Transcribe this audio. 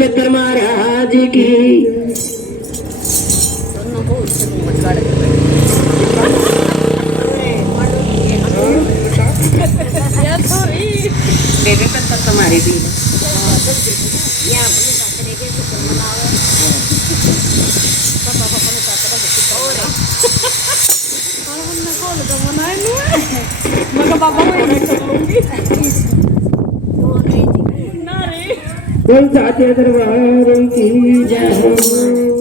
पितर महाराज की बेबे पर तुम्हारी भी बोल साचे दरबार की जय हो।